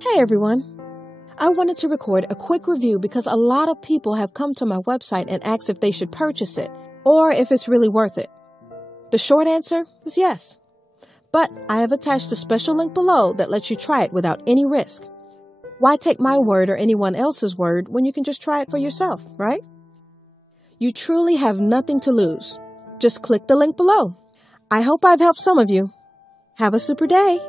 Hey everyone! I wanted to record a quick review because a lot of people have come to my website and asked if they should purchase it or if it's really worth it. The short answer is yes. But I have attached a special link below that lets you try it without any risk. Why take my word or anyone else's word when you can just try it for yourself, right? You truly have nothing to lose. Just click the link below. I hope I've helped some of you. Have a super day!